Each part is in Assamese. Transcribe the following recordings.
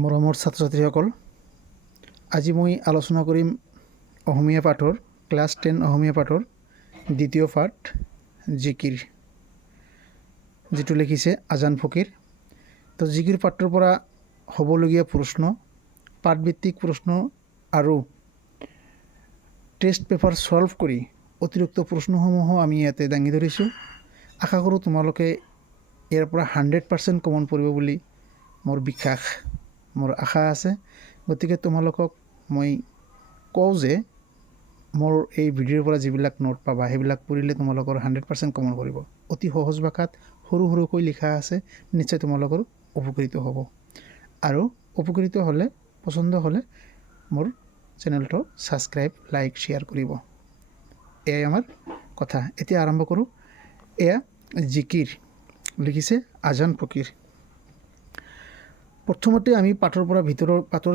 মৰমৰ ছাত্ৰ ছাত্ৰীসকল, আজি মই আলোচনা কৰিম অসমীয়া পাঠৰ ক্লাছ 10 অসমীয়া পাঠৰ দ্বিতীয় পাঠ জিকিৰ, যিটো লিখিছে আজান ফকীৰ। তো জিকিৰ পাঠৰ পৰা হ'বলগীয়া প্ৰশ্ন, পাঠভিত্তিক প্ৰশ্ন আৰু টেষ্ট পেপাৰ সলভ কৰি অতিৰিক্ত প্ৰশ্নসমূহো আমি ইয়াতে দাঙি ধৰিছোঁ। আশা কৰোঁ তোমালোকে ইয়াৰ পৰা 100% কমন পৰিব বুলি মোৰ আশা আছে। গতিকে তোমালোকক মই কওঁ যে মোৰ এই ভিডিঅ'ৰ পৰা যিবিলাক নোট পাবা সেইবিলাক পঢ়িলে তোমালোকৰ 100% কমন পৰিব। অতি সহজ ভাষাত সৰু সৰুকৈ লিখা আছে, নিশ্চয় তোমালোকৰ উপকৃত হ'ব। আৰু উপকৃত হ'লে, পচন্দ হ'লে মোৰ চেনেলটো ছাবস্ক্ৰাইব, লাইক, শ্বেয়াৰ কৰিব। এয়াই আমাৰ কথা। এতিয়া আৰম্ভ কৰোঁ। এয়া জিকিৰ, লিখিছে আজান ফকীৰ। প্ৰথমতে আমি পাঠৰ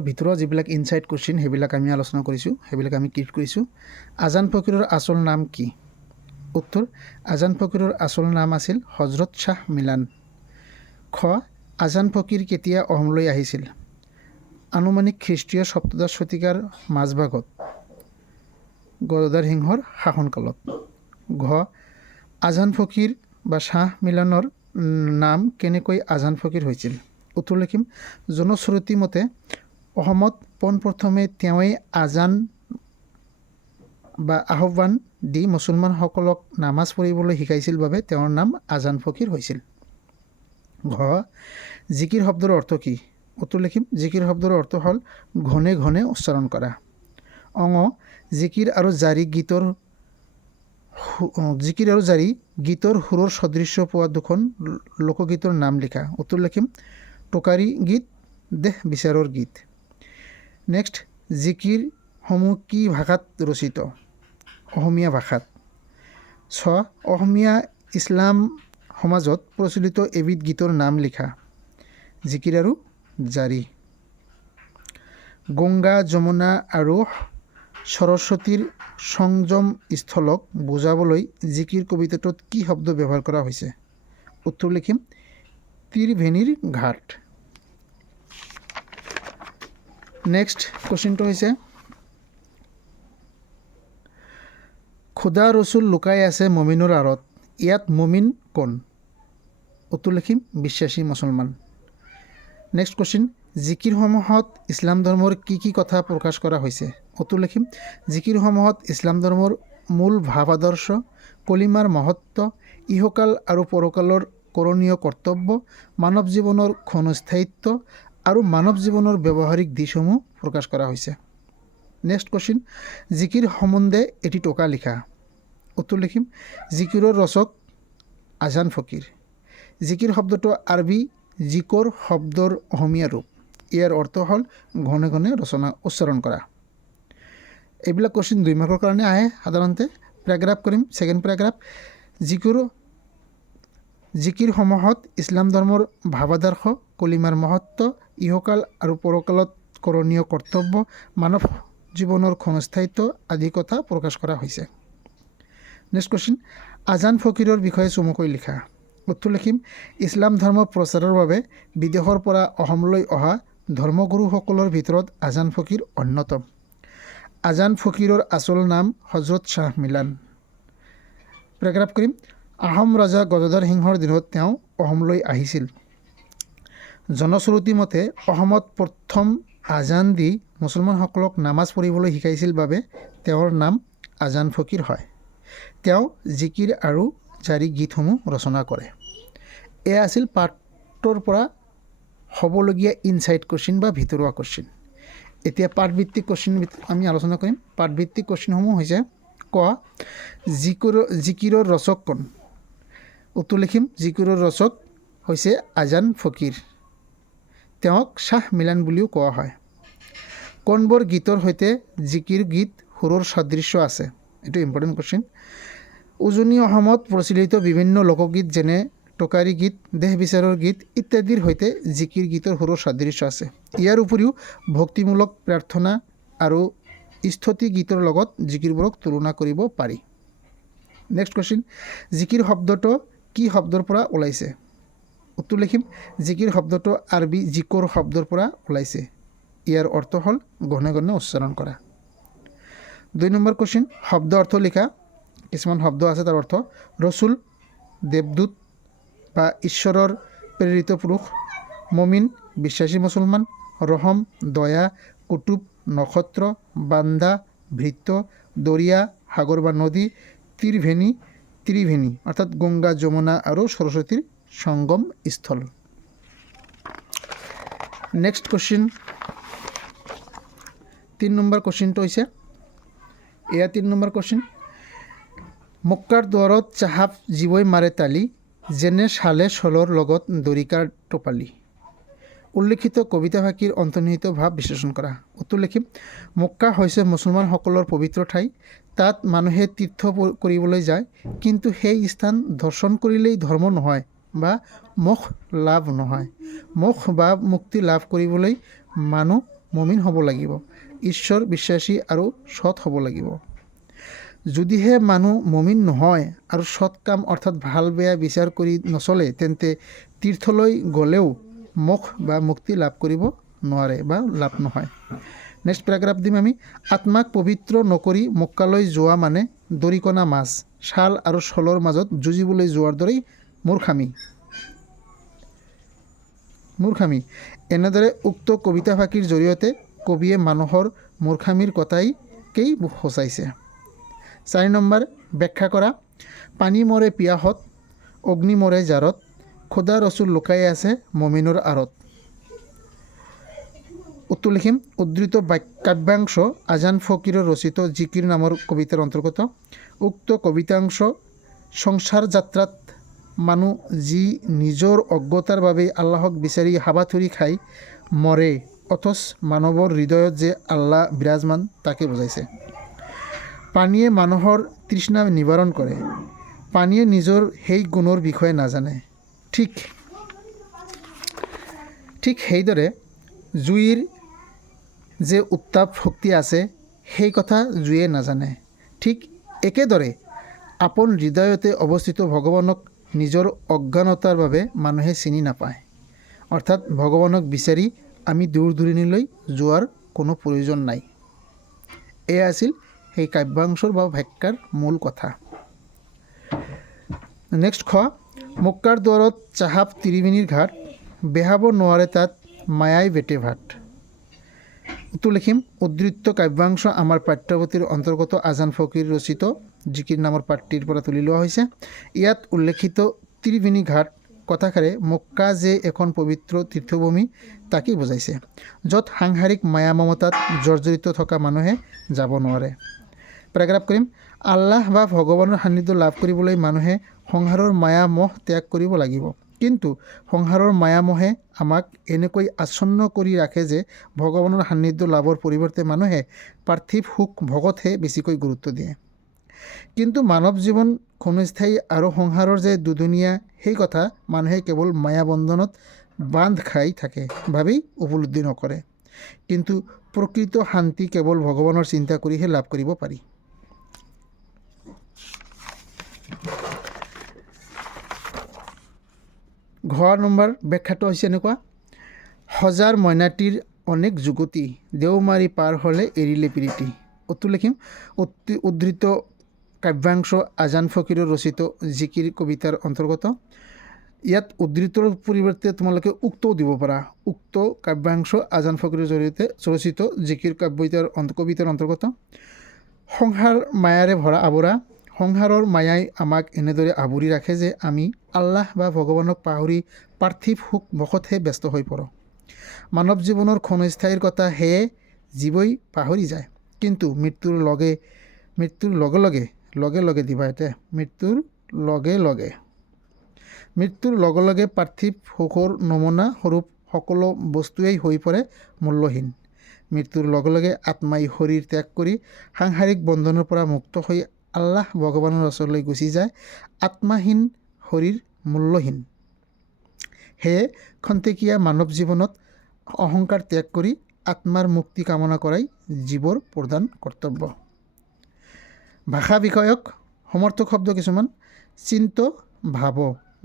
ভিতৰৰ যিবিলাক ইনচাইট কুৱেশ্যন সেইবিলাক আমি আলোচনা কৰিছোঁ, সেইবিলাক আমি ক্লিক কৰিছোঁ। আজান ফকীৰৰ আচল নাম কি? উত্তৰ: আজান ফকীৰৰ আচল নাম আছিল হজৰত শ্বাহ মিলান। খ. আজান ফকীৰ কেতিয়া অসমলৈ আহিছিল? আনুমানিক খ্ৰীষ্টীয় সপ্তদশ শতিকাৰ মাজভাগত গদাধৰ সিংহৰ শাসনকালত। ঘ. আজান ফকীৰ বা শ্বাহ মিলানৰ নাম কেনেকৈ আজান ফকীৰ হৈছিল? উত্তৰ লিখিম: জনশ্ৰুতি মতে অসমত পোনপ্ৰথমে তেওঁই আজান বা আহ্বান দি মুছলমানসকলক নামাজ পঢ়িবলৈ শিকাইছিল বাবে তেওঁৰ নাম আজান ফকীৰ হৈছিল। ঘ. জিকিৰ শব্দৰ অৰ্থ কি? উত্তৰ লিখিম: জিকিৰ শব্দৰ অৰ্থ হ'ল ঘনে ঘনে উচ্চাৰণ কৰা। অঙ. জিকিৰ আৰু জাৰি গীতৰ সুৰৰ সদৃশ্য পোৱা দুখন লোকগীতৰ নাম লিখা। উত্তৰ লিখিম: টোকাৰী গীত, দেহ বিচাৰৰ গীত। নেক্সট, জিকিৰসমূহ কি ভাষাত ৰচিত? অসমীয়া ভাষাত। ছ. অসমীয়া ইছলাম সমাজত প্ৰচলিত এবিধ গীতৰ নাম লিখা। জিকিৰ আৰু জাৰি। গংগা, যমুনা আৰু সৰস্বতীৰ সংযম স্থলক বুজাবলৈ জিকিৰ কবিতাটোত কি শব্দ ব্যৱহাৰ কৰা হৈছে? উত্তৰ লিখিম: ত্ৰিভেণীৰ ঘাট। নেক্সট কুৱেশ্যনটো হৈছে, খুদা ৰচুল লুকাই আছে মমিনৰ আঁৰত, ইয়াত মমিন কোন? উত্তৰ লিখিম: বিশ্বাসী মুছলমান। নেক্সট কুৱেশ্যন, জিকিৰসমূহত ইছলাম ধৰ্মৰ কি কি কথা প্ৰকাশ কৰা হৈছে? উত্তৰ লিখিম: জিকিৰসমূহত ইছলাম ধৰ্মৰ মূল ভাৱ আদৰ্শ, কলিমাৰ মহত্ব, ইহকাল আৰু পৰকালৰ কৰণীয় কৰ্তব্য, মানৱ জীৱনৰ ক্ষণস্থায়িত্ব আৰু মানৱ জীৱনৰ ব্যৱহাৰিক দিশসমূহ প্ৰকাশ কৰা হৈছে। নেক্সট কুৱেশ্যন, জিকিৰ সম্বন্ধে এটি টোকা লিখা। উত্তৰ লিখিম: জিকিৰৰ ৰচক আজান ফকীৰ। জিকিৰ শব্দটো আৰবী জিকৰ শব্দৰ অসমীয়া ৰূপ। ইয়াৰ অৰ্থ হ'ল ঘনে ঘনে উচ্চাৰণ কৰা। এইবিলাক কুৱেশ্যন 2 মাৰ্কৰ কাৰণে আহে সাধাৰণতে। পেৰাগ্ৰাফ কৰিম। ছেকেণ্ড পেৰাগ্ৰাফ, জিকিৰসমূহত ইছলাম ধৰ্মৰ ভাৱাদৰ্শ, কলিমাৰ মহত্ব, ইহকাল আৰু পৰকালত কৰণীয় কৰ্তব্য, মানৱ জীৱনৰ ক্ষণস্থায়িত্ব আদি কথা প্ৰকাশ কৰা হৈছে। নেক্সট কুৱেশ্যন, আজান ফকীৰৰ বিষয়ে চমুকৈ লিখা। উত্তৰ লিখিম: ইছলাম ধৰ্ম প্ৰচাৰৰ বাবে বিদেশৰ পৰা অসমলৈ অহা ধৰ্মগুৰুসকলৰ ভিতৰত আজান ফকীৰ অন্যতম। আজান ফকীৰৰ আচল নাম হজৰত শ্বাহ মিলান। পেৰাগ্ৰাফ কৰিম। আহোম ৰজা গদাধৰ সিংহৰ দিনত তেওঁ অসমলৈ আহিছিল। জনশ্ৰুতি মতে অসমত প্ৰথম আজান দি মুছলমানসকলক নামাজ পঢ়িবলৈ শিকাইছিল বাবে তেওঁৰ নাম আজান ফকীৰ হয়। তেওঁ জিকিৰ আৰু জাৰি গীতসমূহ ৰচনা কৰে। এয়া আছিল পাঠটোৰ পৰা হ'বলগীয়া ইনচাইট কুৱেশ্যন বা ভিতৰুৱা কুৱেশ্যন। এতিয়া পাঠভিত্তিক কুৱেশ্যন আমি আলোচনা কৰিম। পাঠভিত্তিক কুৱেশ্যনসমূহ হৈছে: ক. জিকিৰৰ ৰচক কোন? উত্তৰ লিখিম: জিকিৰৰ ৰচক হৈছে আজান ফকীৰ। তেওঁক শ্বাহ মিলান বুলিও কোৱা হয়। কোনবোৰ গীতৰ সৈতে জিকিৰ গীত সুৰৰ সাদৃশ্য আছে? এইটো ইম্পৰ্টেণ্ট কুৱেশ্যন। উজনি অসমত প্ৰচলিত বিভিন্ন লোকগীত যেনে টোকাৰী গীত, দেহ বিচাৰৰ গীত ইত্যাদিৰ সৈতে জিকিৰ গীতৰ সুৰৰ সাদৃশ্য আছে। ইয়াৰ উপৰিও ভক্তিমূলক প্ৰাৰ্থনা আৰু স্তুতি গীতৰ লগত জিকিৰবোৰক তুলনা কৰিব পাৰি। নেক্সট কুৱেশ্যন, জিকিৰ শব্দটো কি শব্দৰ পৰা ওলাইছে? উত্তৰ লিখিম জিকিৰ শব্দটো আৰবী জিকোৰ শব্দৰ পৰা ওলাইছে। ইয়াৰ অৰ্থ হ'ল গহনে গহনে উচ্চাৰণ কৰা। 2 নম্বৰ কুৱেশ্যন, শব্দ অৰ্থ লিখা। কিছুমান শব্দ আছে তাৰ অৰ্থ ৰচুল, দেৱদূত বা ঈশ্বৰৰ প্ৰেৰিত পুৰুষ, মমিন বিশ্বাসী মুছলমান, ৰহম দয়া, কুতুব নক্ষত্ৰ, বান্দা ভৃত্য, দৰিয়া সাগৰ বা নদী, ত্ৰিভেণী অৰ্থাৎ গংগা যমুনা আৰু সৰস্বতীৰ সংগম স্থল। নেক্সট কুৱেশ্যন, 3 নম্বৰ কুৱেশ্যনটো হৈছে এয়া 3 নম্বৰ কুৱেশ্যন, মক্কাৰ দুৱাৰত চাহাব জীৱই মাৰে তালি, যেনে চালে চলৰ লগত দৰিকাৰ টোপালি। উল্লেখিত কবিতা ভাষীৰ অন্তৰ্নিহিত ভাৱ বিশ্লেষণ কৰা। উত্তৰ লিখিম মক্কা হৈছে মুছলমানসকলৰ পবিত্ৰ ঠাই। তাত মানুহে তীৰ্থ কৰিবলৈ যায়, কিন্তু সেই স্থান দৰ্শন কৰিলেই ধৰ্ম নহয় বা মোক্ষ লাভ নহয়। মোক্ষ বা মুক্তি লাভ কৰিবলৈ মানুহ মমিন হ'ব লাগিব, ঈশ্বৰ বিশ্বাসী আৰু সৎ হ'ব লাগিব। যদিহে মানুহ মমিন নহয় আৰু সৎ কাম অৰ্থাৎ ভাল বেয়া বিচাৰ কৰি নচলে, তেন্তে তীৰ্থলৈ গ'লেও মোক্ষ বা মুক্তি লাভ কৰিব নোৱাৰে বা লাভ নহয়। নেক্সট পেৰাগ্ৰাফ দিম আমি, আত্মাক পবিত্ৰ নকৰি মক্কালৈ যোৱা মানে দৰিকণা মাছ ছাল আৰু চলৰ মাজত যুঁজিবলৈ যোৱাৰ দৰেই মূৰ্খামি। উক্ত কবিতা ভাষীৰ জৰিয়তে কবিয়ে মানুহৰ মূৰ্খামিৰ কথাকেই সূচাইছে। 4 নম্বৰ ব্যাখ্যা কৰা। পানী মৰে পিয়াহত, অগ্নি মৰে জাৰত, খোদা ৰচুল লুকাই আছে মমিনৰ আঁৰত। উত্তৰ লিখিম উদ্ধৃত কাব্যাংশ আজান ফকীৰৰ ৰচিত জিকিৰ নামৰ কবিতাৰ অন্তৰ্গত। উক্ত কবিতাংশ সংসাৰ যাত্ৰাত মানুহ যি নিজৰ অজ্ঞতাৰ বাবে আল্লাহক বিচাৰি হাবাথুৰি খাই মৰে, অথচ মানৱৰ হৃদয়ত যে আল্লাহ বিৰাজমান তাকে বুজাইছে। পানীয়ে মানুহৰ তৃষ্ণা নিবাৰণ কৰে। পানীয়ে নিজৰ সেই গুণৰ বিষয়ে নাজানে। ঠিক সেইদৰে জুইৰ যে উত্তাপ শক্তি আছে সেই কথা জুয়ে নাজানে। ঠিক একেদৰে আপোন হৃদয়তে অৱস্থিত ভগৱানক নিজৰ অজ্ঞানতাৰ বাবে মানুহে চিনি নাপায়। অৰ্থাৎ ভগৱানক বিচাৰি আমি দূৰ দূৰণিলৈ যোৱাৰ কোনো প্ৰয়োজন নাই। এয়া আছিল সেই কাব্যাংশৰ বা ভাষ্যৰ মূল কথা। নেক্সট মক্কাৰ দুৱাৰত চাহাব ত্ৰিবেণীৰ ঘাট, বেহাব নোৱাৰে তাত মায়াই বেটে ভাট। উত্তৰ লিখিম উদ্ধৃত কাব্যাংশ আমাৰ পাঠ্যপুথিৰ অন্তৰ্গত আজান ফকীৰ ৰচিত জিকিৰ নামৰ পাঠটিৰ পৰা তুলি লোৱা হৈছে। ইয়াত উল্লেখিত ত্ৰিবেণী ঘাট কথাষাৰে মক্কা যে এখন পবিত্ৰ তীৰ্থভূমি তাকেই বুজাইছে, য'ত সাংসাৰিক মায়া মমতাত জৰ্জৰিত থকা মানুহে যাব নোৱাৰে। পেৰাগ্ৰাফ কৰিম, আল্লাহ বা ভগৱানৰ সান্নিধ্য লাভ কৰিবলৈ মানুহে সংসাৰৰ মায়া মোহ ত্যাগ কৰিব লাগিব। কিন্তু সংসাৰৰ মায়া মোহে আমাক এনেকৈ আচ্ছন্ন কৰি ৰাখে যে ভগৱানৰ সান্নিধ্য লাভৰ পৰিৱৰ্তে মানুহে পাৰ্থিৱ সুখ ভোগতহে বেছিকৈ গুৰুত্ব দিয়ে। কিন্তু মানৱ জীৱন ক্ষণস্থায়ী আৰু সংসাৰৰ যে দুদুনীয়া সেই কথা মানুহে কেৱল মায়া বন্ধনত বান্ধ খাই থাকে ভাবি উপলব্ধি নকৰে। কিন্তু প্ৰকৃত শান্তি কেৱল ভগৱানৰ চিন্তা কৰিহে লাভ কৰিব পাৰি। ঘ নম্বৰ ব্যাখ্যাটো হৈছে এনেকুৱা, সজাৰ মইনাটিৰ অনেক যুগতি, দেওমাৰি পাৰ হ'লে এৰিলে প্ৰীতি। উত্তৰ লিখিম উদ্ধৃত কাব্যাংশ আজান ফকীৰৰ ৰচিত জিকিৰ কবিতাৰ অন্তৰ্গত। ইয়াত উদ্ধৃতৰ পৰিৱৰ্তে তোমালোকে উক্তও দিব পাৰা। উক্ত কাব্যাংশ আজান ফকীৰৰ জৰিয়তে ৰচিত জিকিৰ কবিতাৰ অন্তৰ্গত। সংসাৰ মায়াৰে ভৰা আৱৰা, সংসাৰৰ মায়াই আমাক এনেদৰে আৱৰি ৰাখে যে আমি আল্লাহ বা ভগৱানক পাহৰি পাৰ্থিৱ সুখ ভোগতহে ব্যস্ত হৈ পৰোঁ। মানৱ জীৱনৰ ক্ষণস্থায়ীৰ কথা সেয়ে জীৱই পাহৰি যায়। কিন্তু মৃত্যুৰ লগে লগে পাৰ্থিৱ সুখৰ নমুনা স্বৰূপ সকলো বস্তুৱেই হৈ পৰে মূল্যহীন। মৃত্যুৰ লগে লগে আত্মাই শৰীৰ ত্যাগ কৰি সাংসাৰিক বন্ধনৰ পৰা মুক্ত হৈ আল্লাহ ভগৱানৰ ওচৰলৈ গুচি যায়। আত্মাহীন শৰীৰ মূল্যহীন। সেয়ে খন্তেকীয়া মানৱ জীৱনত অহংকাৰ ত্যাগ কৰি আত্মাৰ মুক্তি কামনা কৰাই জীৱৰ প্ৰধান কৰ্তব্য। ভাষা বিষয়ক সমৰ্থক শব্দ কিছুমান, চিন্ত ভাব,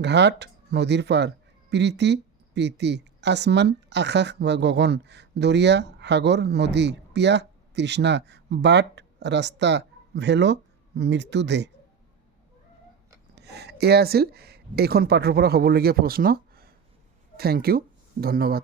ঘাট নদীৰ পাৰ, প্ৰীতি প্ৰীতি, আসমান আকাশ বা গগন, দৰিয়া সাগৰ নদী, পিয়াহ তৃষ্ণা, বাট ৰাস্তা, ভেলো মৃত্যুদেহ। এয়া আছিল এইখন পাঠৰ পৰা হ'বলগীয়া প্ৰশ্ন। থেংক ইউ, ধন্যবাদ।